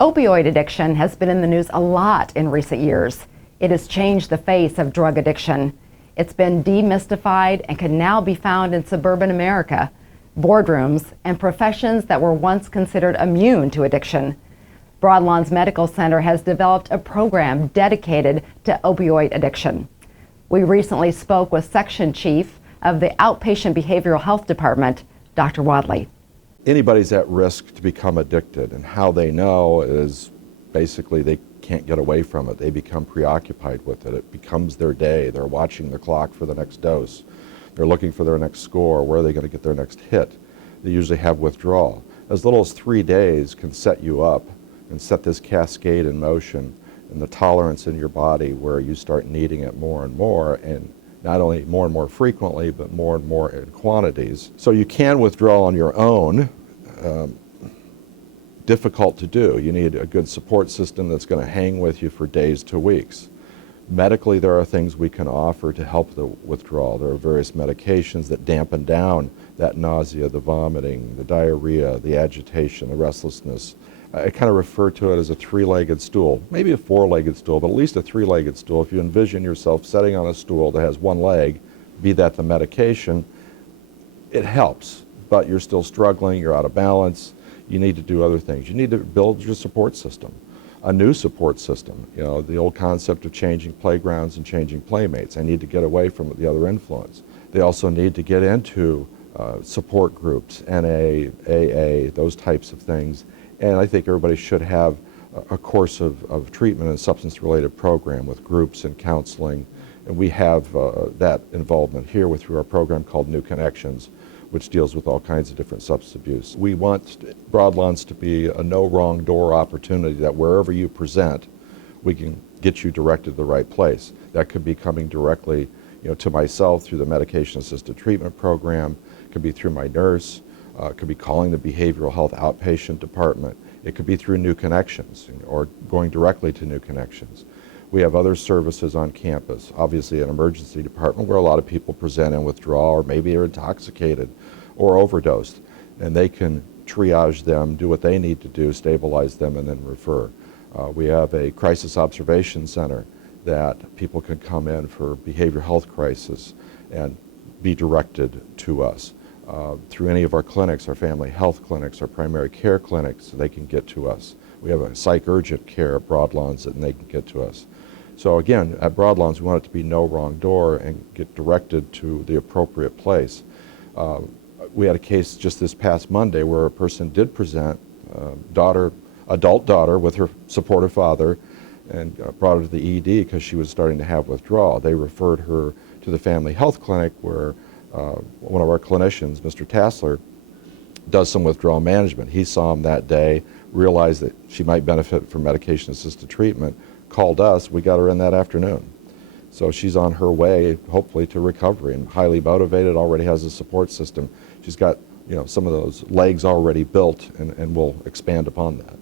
Opioid addiction has been in the news a lot in recent years. It has changed the face of drug addiction. It's been demystified and can now be found in suburban America, boardrooms, and professions that were once considered immune to addiction. Broadlawns Medical Center has developed a program dedicated to opioid addiction. We recently spoke with Section Chief of the Outpatient Behavioral Health Department, Dr. Wadle. Anybody's at risk to become addicted, and how they know is basically they can't get away from it. They become preoccupied with it. It becomes their day. They're watching the clock for the next dose. They're looking for their next score. Where are they going to get their next hit? They usually have withdrawal. As little as 3 days can set you up and set this cascade in motion, and the tolerance in your body where you start needing it more and more, and not only more and more frequently, but more and more in quantities. So you can withdraw on your own. Difficult to do. You need a good support system that's going to hang with you for days to weeks. Medically, there are things we can offer to help the withdrawal. There are various medications that dampen down that nausea, the vomiting, the diarrhea, the agitation, the restlessness. I kind of refer to it as a three-legged stool, maybe a four-legged stool, but at least a three-legged stool. If you envision yourself sitting on a stool that has one leg, be that the medication, it helps, but you're still struggling, you're out of balance, you need to do other things. You need to build your support system, a new support system. You know, the old concept of changing playgrounds and changing playmates. I need to get away from the other influence. They also need to get into support groups, NA, AA, those types of things. And I think everybody should have a course of treatment and substance-related program with groups and counseling. And we have that involvement here through our program called New Connections, which deals with all kinds of different substance abuse. We want Broadlawns to be a no wrong door opportunity, that wherever you present, we can get you directed to the right place. That could be coming directly, to myself through the medication-assisted treatment program. It could be through my nurse. It could be calling the behavioral health outpatient department. It could be through New Connections or going directly to New Connections. We have other services on campus, obviously an emergency department where a lot of people present in withdrawal or maybe are intoxicated or overdosed, and they can triage them, do what they need to do, stabilize them, and then refer. We have a crisis observation center that people can come in for behavioral health crisis and be directed to us. Through any of our clinics, our family health clinics, our primary care clinics, they can get to us. We have a psych urgent care at Broadlawns, and they can get to us. So again, at Broadlawns, we want it to be no wrong door and get directed to the appropriate place. We had a case just this past Monday where a person did present, adult daughter with her supportive father, and brought her to the ED because she was starting to have withdrawal. They referred her to the family health clinic where one of our clinicians, Mr. Tassler, does some withdrawal management. He saw him that day, realized that she might benefit from medication-assisted treatment, called us. We got her in that afternoon. So she's on her way, hopefully, to recovery and highly motivated, already has a support system. She's got, some of those legs already built, and we'll expand upon that.